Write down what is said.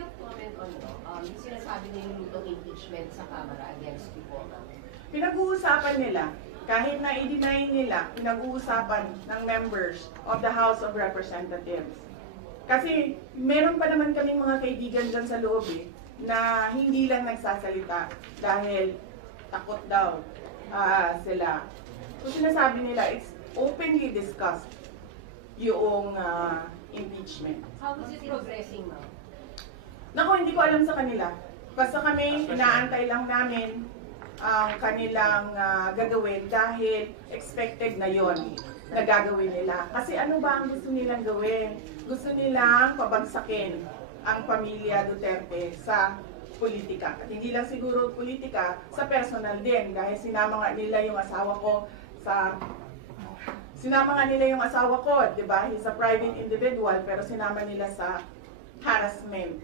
you comment on yung sinasabi nilulutong impeachment sa Kamara against you po? Pinag-uusapan nila, kahit na i-deny nila, pinag-uusapan ng members of the House of Representatives. Kasi meron pa naman kaming mga kaibigan dyan sa loob na hindi lang nagsasalita dahil takot daw sila. So sinasabi nila, it's openly discussed yung impeachment. How is it progressing, ma'am? Naku, hindi ko alam sa kanila. Basta kami, inaantay lang namin ang kanilang gagawin dahil expected na yon na gagawin nila. Kasi ano ba ang gusto nilang gawin? Gusto nilang pabagsakin ang pamilya Duterte sa politika. At hindi lang siguro politika, sa personal din. Dahil sinama nga nila yung asawa ko, di ba? He's a private individual, pero sinama nila sa harassment